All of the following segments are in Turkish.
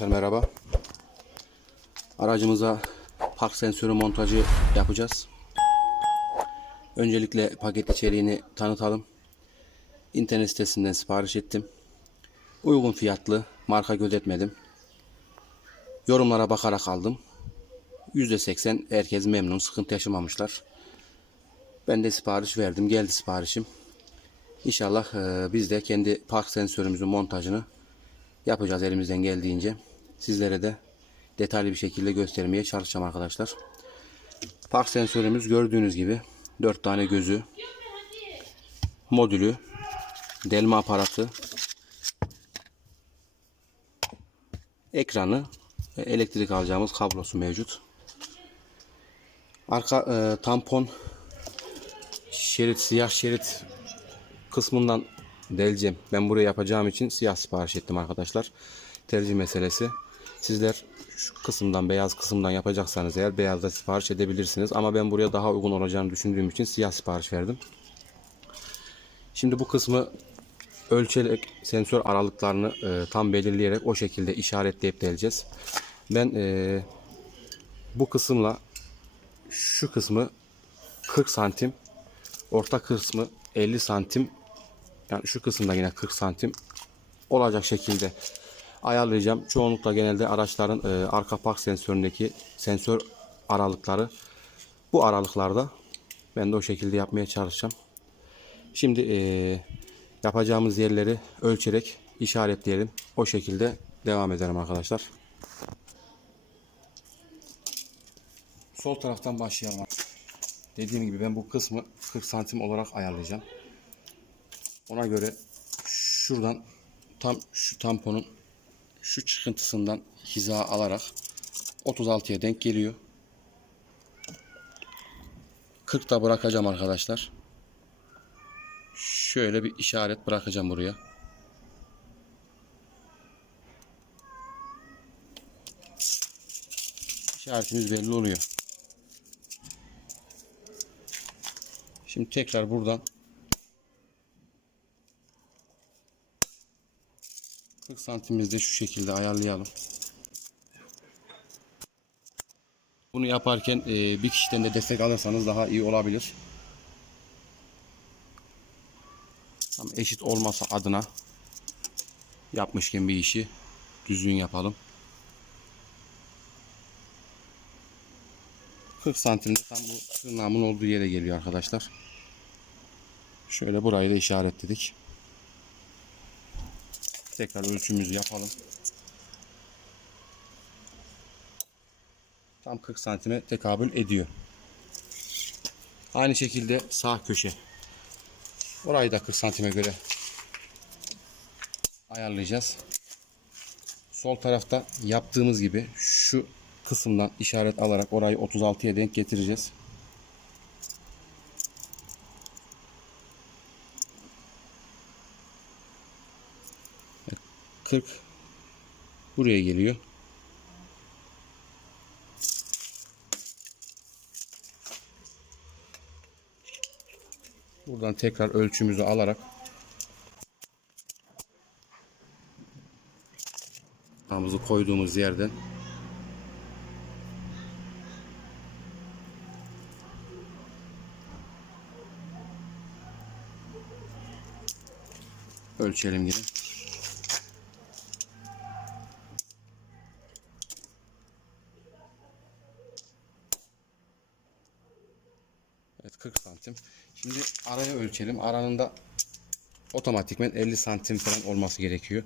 Arkadaşlar merhaba. Aracımıza park sensörü montajı yapacağız. Öncelikle paket içeriğini tanıtalım. İnternet sitesinden sipariş ettim. Uygun fiyatlı, marka gözetmedim. Yorumlara bakarak aldım. %80 herkes memnun, sıkıntı yaşamamışlar. Ben de sipariş verdim, geldi siparişim. İnşallah e, biz de kendi park sensörümüzün montajını yapacağız elimizden geldiğince. Sizlere de detaylı bir şekilde göstermeye çalışacağım arkadaşlar. Park sensörümüz gördüğünüz gibi 4 tane gözü, modülü, delme aparatı, ekranı ve elektrik alacağımız kablosu mevcut. Arka e, tampon şerit, siyah şerit kısmından deleceğim. Ben buraya yapacağım için siyah sipariş ettim arkadaşlar. Tercih meselesi. Sizler şu kısımdan beyaz kısımdan yapacaksanız eğer beyazda sipariş edebilirsiniz. Ama ben buraya daha uygun olacağını düşündüğüm için siyah sipariş verdim. Şimdi bu kısmı ölçerek sensör aralıklarını e, tam belirleyerek o şekilde işaretleyip deleceğiz. Ben e, bu kısımla şu kısmı 40 santim orta kısmı 50 santim yani şu kısımda yine 40 santim olacak şekilde ayarlayacağım. Çoğunlukla genelde araçların e, arka park sensöründeki sensör aralıkları bu aralıklarda ben de o şekilde yapmaya çalışacağım. Şimdi e, yapacağımız yerleri ölçerek işaretleyelim. O şekilde devam edelim arkadaşlar. Sol taraftan başlayalım. Dediğim gibi ben bu kısmı 40 santim olarak ayarlayacağım. Ona göre şuradan tam şu tamponun şu çıkıntısından hiza alarak 36'ya denk geliyor. 40 da bırakacağım arkadaşlar. Şöyle bir işaret bırakacağım buraya. İşaretimiz belli oluyor. Şimdi tekrar buradan santimizde şu şekilde ayarlayalım. Bunu yaparken e, bir kişiden de destek alırsanız daha iyi olabilir. Tam eşit olmasa adına yapmışken bir işi düzgün yapalım. 40 santimde tam bu tırnağımın olduğu yere geliyor arkadaşlar. Şöyle burayı da işaretledik. Tekrar ölçümüzü yapalım. Tam 40 santime tekabül ediyor. Aynı şekilde sağ köşe. Orayı da 40 santime göre ayarlayacağız. Sol tarafta yaptığımız gibi şu kısımdan işaret alarak orayı 36'ya denk getireceğiz. 40 buraya geliyor. Buradan tekrar ölçümüzü alarak Tamamızı koyduğumuz yerden ölçelim yine. Evet 40 santim. Şimdi araya ölçelim. Aranın da otomatikmen 50 santim falan olması gerekiyor.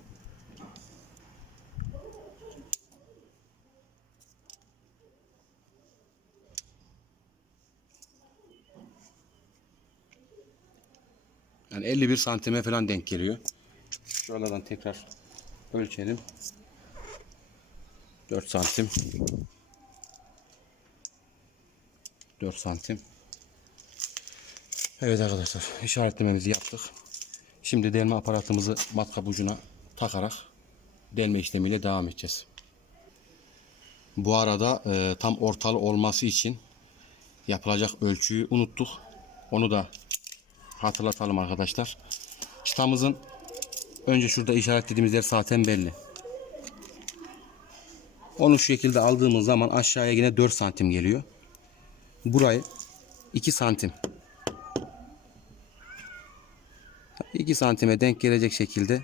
Yani 51 santime falan denk geliyor. Şuradan tekrar ölçelim. 4 santim. 4 santim. Evet arkadaşlar işaretlememizi yaptık. Şimdi delme aparatımızı matkap ucuna takarak delme işlemiyle devam edeceğiz. Bu arada e, tam ortalı olması için yapılacak ölçüyü unuttuk. Onu da hatırlatalım arkadaşlar. Çıtamızın önce şurada işaretlediğimiz yer zaten belli. Onu şu şekilde aldığımız zaman aşağıya yine 4 santim geliyor. Burayı 2 santim 2 santime denk gelecek şekilde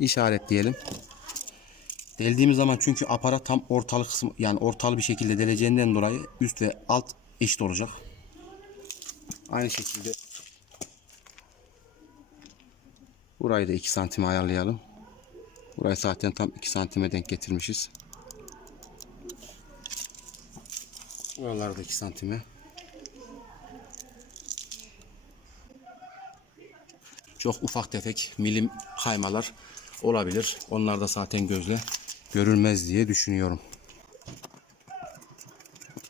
işaretleyelim. Deldiğimiz zaman çünkü aparat tam ortalı kısmı yani ortalı bir şekilde deleceğinden dolayı üst ve alt eşit olacak. Aynı şekilde burayı da 2 santime ayarlayalım. Burayı zaten tam 2 santime denk getirmişiz. Buraları da 2 santime. Çok ufak tefek milim kaymalar olabilir. Onlar da gözle görülmez diye düşünüyorum.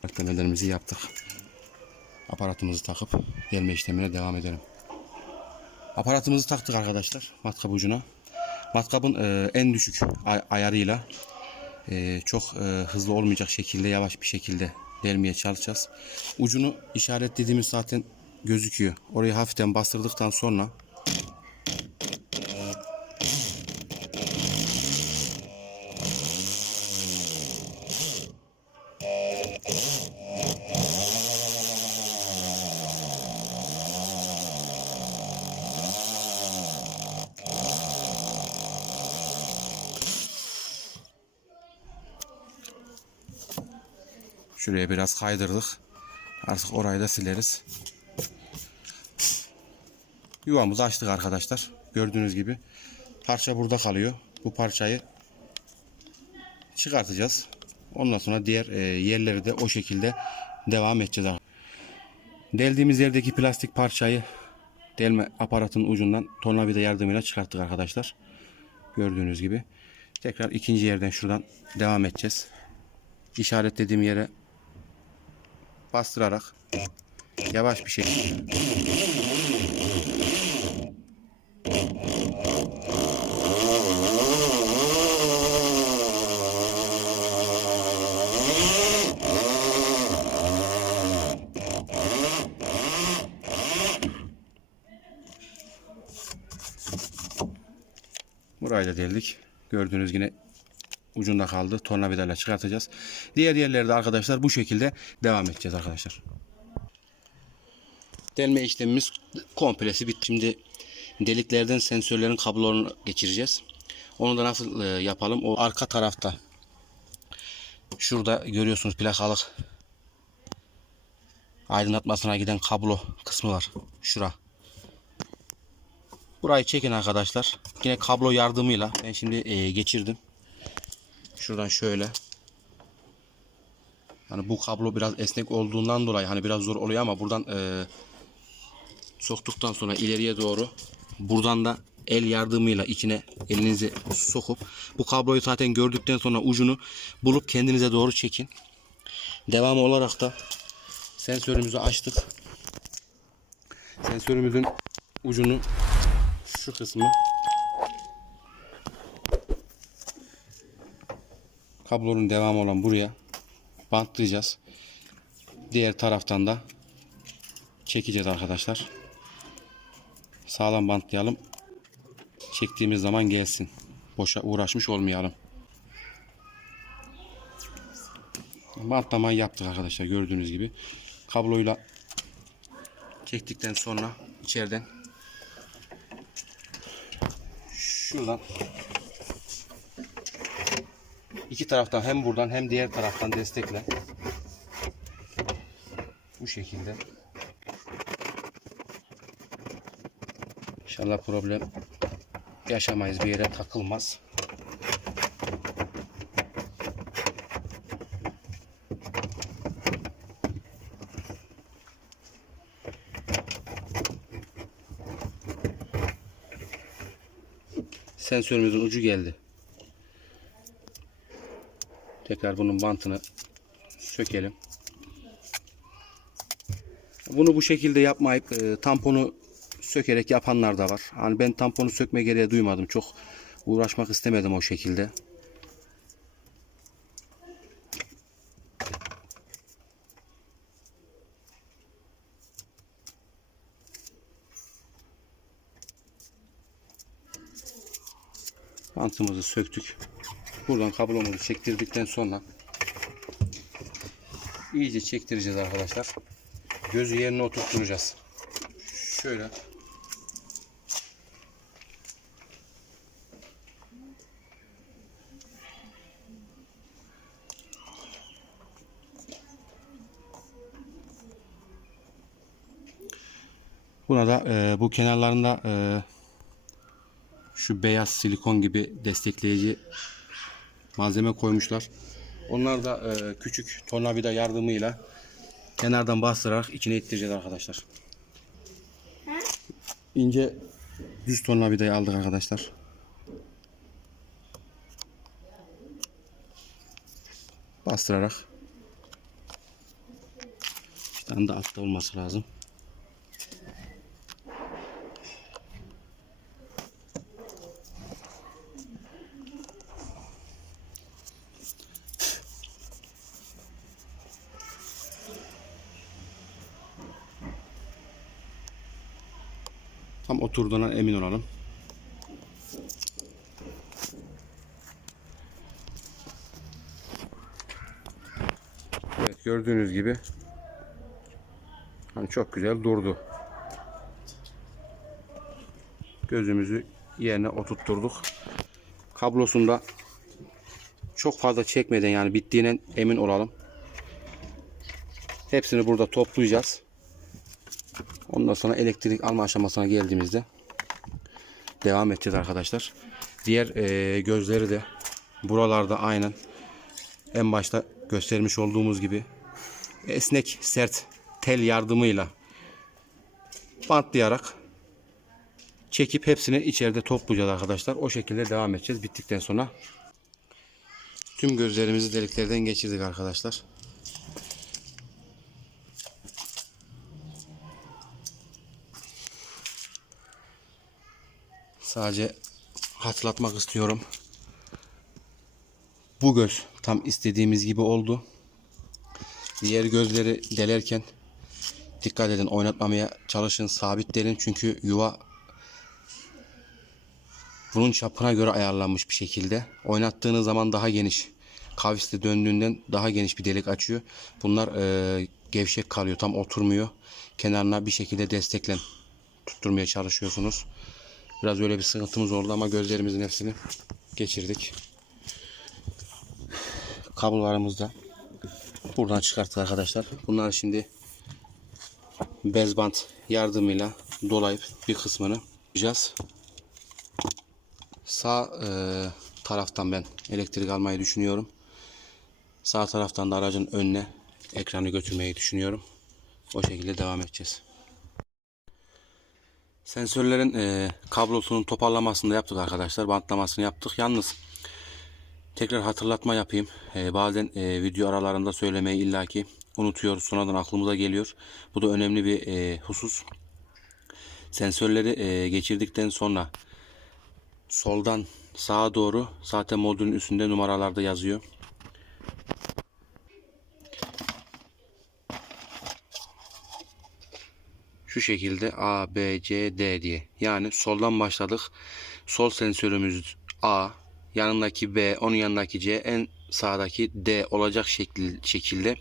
Eklemelerimizi yaptık. Aparatımızı takıp gelme işlemine devam edelim. Aparatımızı taktık arkadaşlar matkap ucuna. Matkapın e, en düşük ay- ayarıyla e, çok e, hızlı olmayacak şekilde yavaş bir şekilde delmeye çalışacağız. Ucunu işaretlediğimiz zaten gözüküyor. Orayı hafiften bastırdıktan sonra Şuraya biraz kaydırdık. Artık orayı da sileriz. Yuvamızı açtık arkadaşlar. Gördüğünüz gibi. Parça burada kalıyor. Bu parçayı çıkartacağız. Ondan sonra diğer e, yerleri de o şekilde devam edeceğiz. Deldiğimiz yerdeki plastik parçayı delme aparatının ucundan tornavida yardımıyla çıkarttık arkadaşlar. Gördüğünüz gibi. Tekrar ikinci yerden şuradan devam edeceğiz. İşaretlediğim yere bastırarak yavaş bir şekilde Burayı da deldik. Gördüğünüz yine ucunda kaldı. Tornavidayla çıkartacağız. Diğer yerlerde arkadaşlar bu şekilde devam edeceğiz arkadaşlar. Delme işlemimiz komplesi bitti. Şimdi deliklerden sensörlerin kablolarını geçireceğiz. Onu da nasıl e, yapalım? O arka tarafta. Şurada görüyorsunuz plakalık aydınlatmasına giden kablo kısmı var. Şura. Burayı çekin arkadaşlar. Yine kablo yardımıyla ben şimdi e, geçirdim. Şuradan şöyle. Hani bu kablo biraz esnek olduğundan dolayı hani biraz zor oluyor ama buradan e, soktuktan sonra ileriye doğru buradan da el yardımıyla içine elinizi sokup bu kabloyu zaten gördükten sonra ucunu bulup kendinize doğru çekin. Devamı olarak da sensörümüzü açtık. Sensörümüzün ucunu şu kısmı kablonun devamı olan buraya bantlayacağız. Diğer taraftan da çekeceğiz arkadaşlar. Sağlam bantlayalım. Çektiğimiz zaman gelsin. Boşa uğraşmış olmayalım. Bantlamayı yaptık arkadaşlar gördüğünüz gibi. Kabloyla çektikten sonra içeriden şuradan iki taraftan hem buradan hem diğer taraftan destekle. Bu şekilde. İnşallah problem yaşamayız bir yere takılmaz. Sensörümüzün ucu geldi. Tekrar bunun bantını sökelim. Bunu bu şekilde yapmayıp e, tamponu sökerek yapanlar da var. Hani ben tamponu sökme gereği duymadım. Çok uğraşmak istemedim o şekilde. Bantımızı söktük. Buradan kablomuzu çektirdikten sonra iyice çektireceğiz arkadaşlar. Gözü yerine oturtturacağız. Şöyle Buna da e, bu kenarlarında e, şu beyaz silikon gibi destekleyici malzeme koymuşlar. Onlar da e, küçük tornavida yardımıyla kenardan bastırarak içine ittireceğiz arkadaşlar. İnce düz tornavidayı aldık arkadaşlar. Bastırarak bir tane de altta olması lazım. Tam oturduğuna emin olalım. Evet gördüğünüz gibi hani çok güzel durdu. Gözümüzü yerine oturtturduk. Kablosunda çok fazla çekmeden yani bittiğine emin olalım. Hepsini burada toplayacağız. Ondan sonra elektrik alma aşamasına geldiğimizde devam edeceğiz arkadaşlar. Diğer eee, gözleri de buralarda aynen en başta göstermiş olduğumuz gibi esnek sert tel yardımıyla bantlayarak çekip hepsini içeride toplayacağız arkadaşlar. O şekilde devam edeceğiz. Bittikten sonra tüm gözlerimizi deliklerden geçirdik arkadaşlar. Sadece hatırlatmak istiyorum. Bu göz tam istediğimiz gibi oldu. Diğer gözleri delerken dikkat edin oynatmamaya çalışın sabitlerin çünkü yuva bunun çapına göre ayarlanmış bir şekilde. Oynattığınız zaman daha geniş kavisli döndüğünden daha geniş bir delik açıyor. Bunlar e, gevşek kalıyor tam oturmuyor. Kenarına bir şekilde desteklen tutturmaya çalışıyorsunuz. Biraz öyle bir sıkıntımız oldu ama gözlerimizin hepsini geçirdik. Kablolarımızı da buradan çıkarttık arkadaşlar. Bunları şimdi bez bant yardımıyla dolayıp bir kısmını yapacağız. Sağ e, taraftan ben elektrik almayı düşünüyorum. Sağ taraftan da aracın önüne ekranı götürmeyi düşünüyorum. O şekilde devam edeceğiz. Sensörlerin e, kablosunun toparlamasını da yaptık arkadaşlar. Bantlamasını yaptık. Yalnız tekrar hatırlatma yapayım. E, bazen e, video aralarında söylemeyi illaki unutuyoruz. Sonradan aklımıza geliyor. Bu da önemli bir e, husus. Sensörleri e, geçirdikten sonra soldan sağa doğru zaten modülün üstünde numaralarda yazıyor. Şu şekilde A, B, C, D diye. Yani soldan başladık. Sol sensörümüz A, yanındaki B, onun yanındaki C, en sağdaki D olacak şekil, şekilde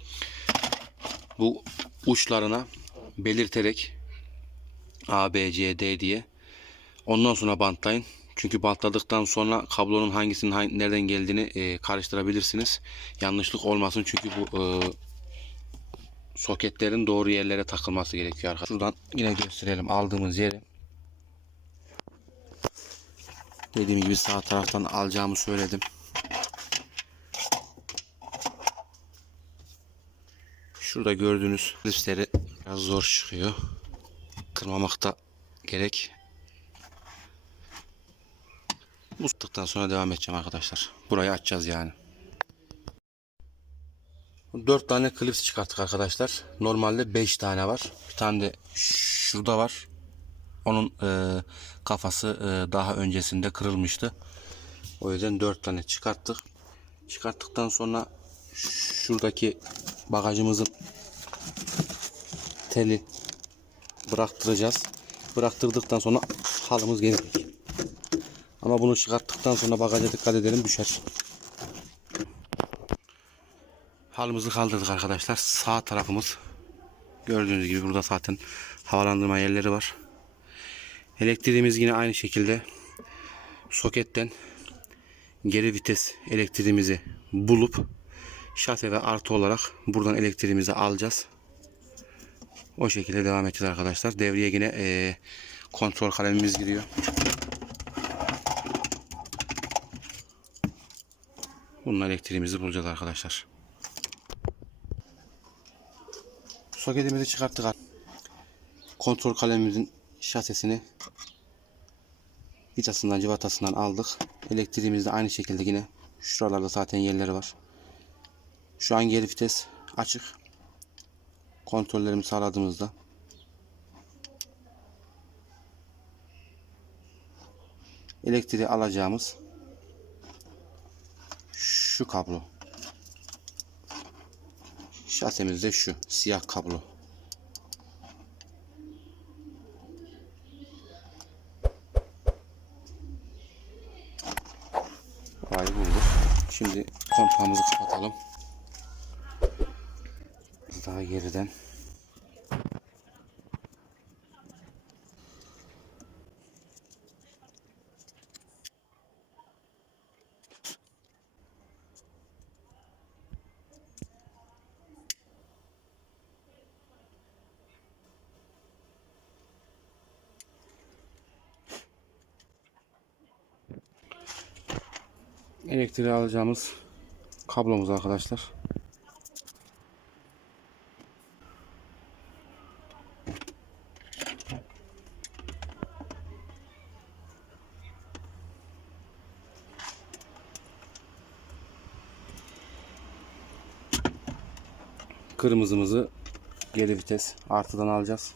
bu uçlarına belirterek A, B, C, D diye ondan sonra bantlayın. Çünkü bantladıktan sonra kablonun hangisinin hangi- nereden geldiğini e, karıştırabilirsiniz. Yanlışlık olmasın çünkü bu e, soketlerin doğru yerlere takılması gerekiyor arkadaşlar. Şuradan yine gösterelim aldığımız yeri. Dediğim gibi sağ taraftan alacağımı söyledim. Şurada gördüğünüz lifleri biraz zor çıkıyor. Kırmamak da gerek. Bu sonra devam edeceğim arkadaşlar. Burayı açacağız yani. 4 tane klips çıkarttık arkadaşlar. Normalde 5 tane var. Bir tane de şurada var. Onun e, kafası e, daha öncesinde kırılmıştı. O yüzden 4 tane çıkarttık. Çıkarttıktan sonra şuradaki bagajımızın teli bıraktıracağız. Bıraktırdıktan sonra halımız gelecek. Ama bunu çıkarttıktan sonra bagaja dikkat edelim düşer. Halımızı kaldırdık arkadaşlar. Sağ tarafımız gördüğünüz gibi burada zaten havalandırma yerleri var. Elektriğimiz yine aynı şekilde soketten geri vites elektriğimizi bulup şase ve artı olarak buradan elektriğimizi alacağız. O şekilde devam edeceğiz arkadaşlar. Devreye yine eee, kontrol kalemimiz giriyor. Bunun elektriğimizi bulacağız arkadaşlar. Soketimizi çıkarttık. Kontrol kalemimizin şasesini vicasından civatasından aldık. Elektriğimiz de aynı şekilde yine şuralarda zaten yerleri var. Şu an geri vites açık. Kontrollerimi sağladığımızda elektriği alacağımız şu kablo. Şasemiz de şu siyah kablo. Burayı bulduk. Şimdi kontağımızı kapatalım. Daha geriden. Elektriği alacağımız kablomuz arkadaşlar. Kırmızımızı geri vites artıdan alacağız.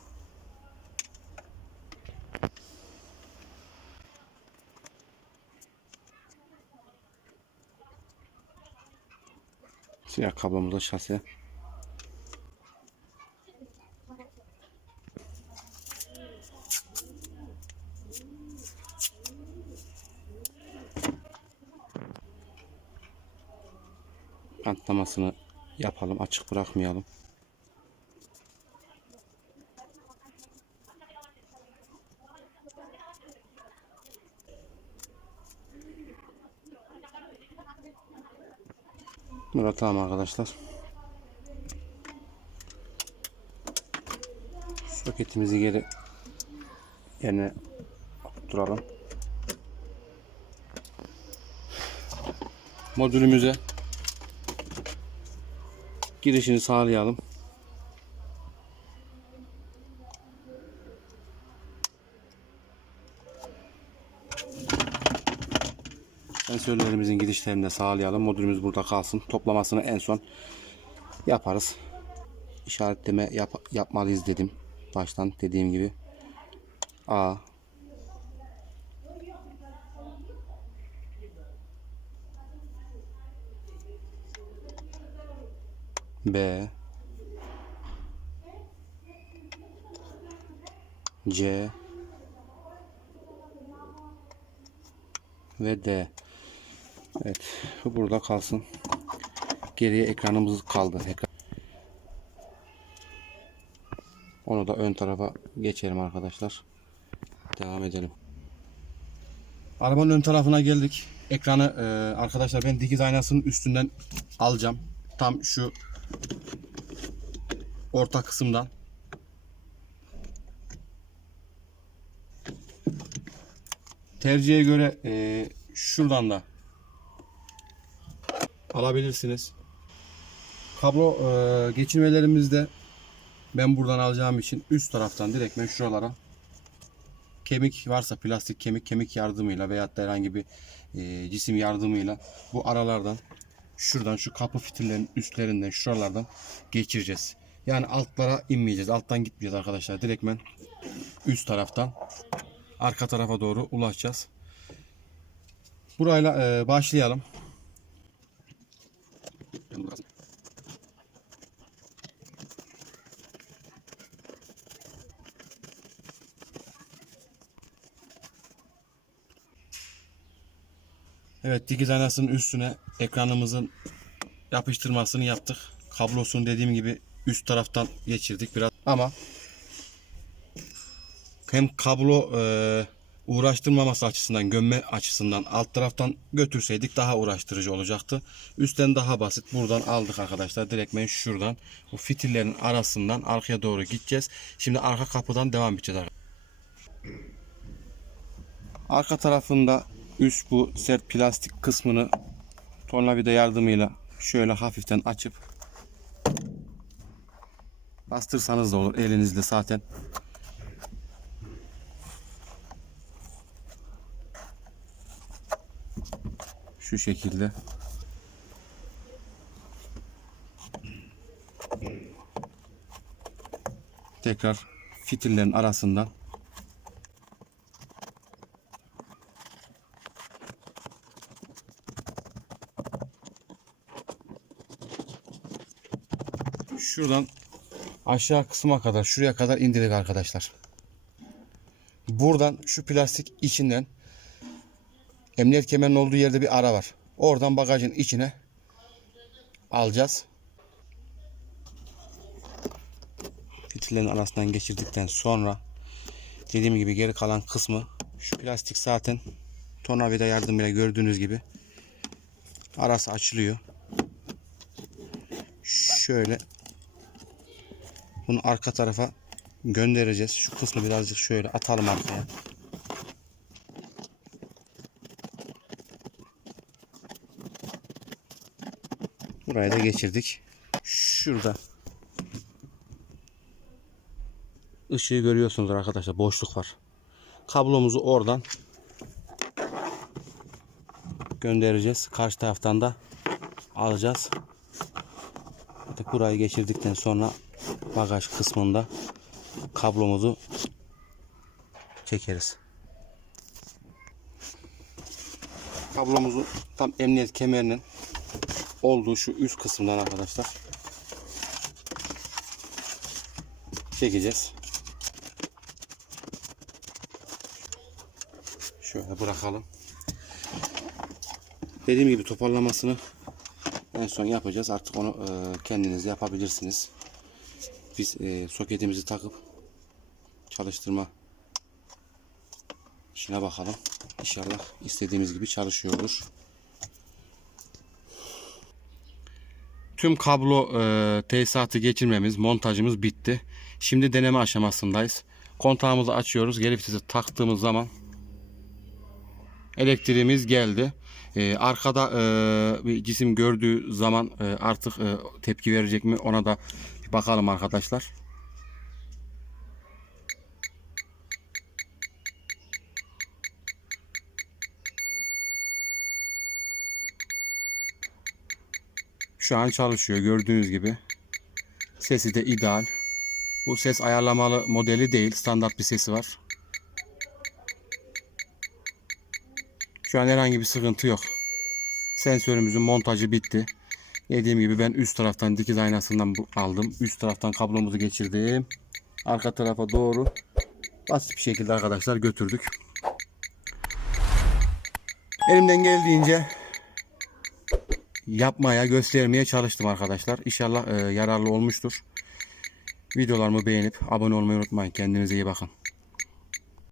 Siyah kablomuz da şase. Antlamasını yapalım. Açık bırakmayalım. Tamam arkadaşlar. Soketimizi geri yerine duralım. Modülümüze girişini sağlayalım. Sensörlerimizin girişlerini de sağlayalım. Modülümüz burada kalsın. Toplamasını en son yaparız. İşaretleme yap yapmalıyız dedim. Baştan dediğim gibi. A B C ve D. Evet, bu burada kalsın. Geriye ekranımız kaldı. Onu da ön tarafa geçelim arkadaşlar. Devam edelim. Arabanın ön tarafına geldik. Ekranı e, arkadaşlar ben dikiz aynasının üstünden alacağım. Tam şu orta kısımdan. Tercihe göre e, şuradan da alabilirsiniz. Kablo e, geçirmelerimizde ben buradan alacağım için üst taraftan direkt ben şuralara kemik varsa plastik kemik kemik yardımıyla veyahut da herhangi bir e, cisim yardımıyla bu aralardan şuradan şu kapı fitillerinin üstlerinden şuralardan geçireceğiz. Yani altlara inmeyeceğiz. Alttan gitmeyeceğiz arkadaşlar. Direktmen üst taraftan arka tarafa doğru ulaşacağız. Burayla e, başlayalım. Evet dikiz aynasının üstüne ekranımızın yapıştırmasını yaptık. Kablosunu dediğim gibi üst taraftan geçirdik biraz ama hem kablo e, uğraştırmaması açısından, gömme açısından alt taraftan götürseydik daha uğraştırıcı olacaktı. Üstten daha basit. Buradan aldık arkadaşlar. Direktmen şuradan bu fitillerin arasından arkaya doğru gideceğiz. Şimdi arka kapıdan devam edeceğiz. Arka tarafında üst bu sert plastik kısmını tornavida yardımıyla şöyle hafiften açıp bastırsanız da olur elinizle zaten şu şekilde tekrar fitillerin arasından şuradan aşağı kısma kadar şuraya kadar indirdik arkadaşlar. Buradan şu plastik içinden emniyet kemerinin olduğu yerde bir ara var. Oradan bagajın içine alacağız. Fitillerin arasından geçirdikten sonra dediğim gibi geri kalan kısmı şu plastik zaten tornavida yardımıyla gördüğünüz gibi arası açılıyor. Şöyle bunu arka tarafa göndereceğiz. Şu kısmı birazcık şöyle atalım arkaya. Buraya da geçirdik. Şurada ışığı görüyorsunuz arkadaşlar. Boşluk var. Kablomuzu oradan göndereceğiz. Karşı taraftan da alacağız. Artık burayı geçirdikten sonra bagaj kısmında kablomuzu çekeriz. Kablomuzu tam emniyet kemerinin olduğu şu üst kısımdan arkadaşlar çekeceğiz. Şöyle bırakalım. Dediğim gibi toparlamasını en son yapacağız. Artık onu e, kendiniz yapabilirsiniz. Biz e, soketimizi takıp çalıştırma işine bakalım. İnşallah istediğimiz gibi çalışıyordur. Tüm kablo e, tesisatı geçirmemiz, montajımız bitti. Şimdi deneme aşamasındayız. Kontağımızı açıyoruz. Geri vitesi taktığımız zaman elektriğimiz geldi. E, arkada e, bir cisim gördüğü zaman e, artık e, tepki verecek mi ona da bir bakalım arkadaşlar. Şu an çalışıyor gördüğünüz gibi. Sesi de ideal. Bu ses ayarlamalı modeli değil. Standart bir sesi var. Şu an herhangi bir sıkıntı yok. Sensörümüzün montajı bitti. Dediğim gibi ben üst taraftan dikiz aynasından aldım. Üst taraftan kablomuzu geçirdim. Arka tarafa doğru basit bir şekilde arkadaşlar götürdük. Elimden geldiğince yapmaya, göstermeye çalıştım arkadaşlar. İnşallah e, yararlı olmuştur. Videolarımı beğenip abone olmayı unutmayın. Kendinize iyi bakın.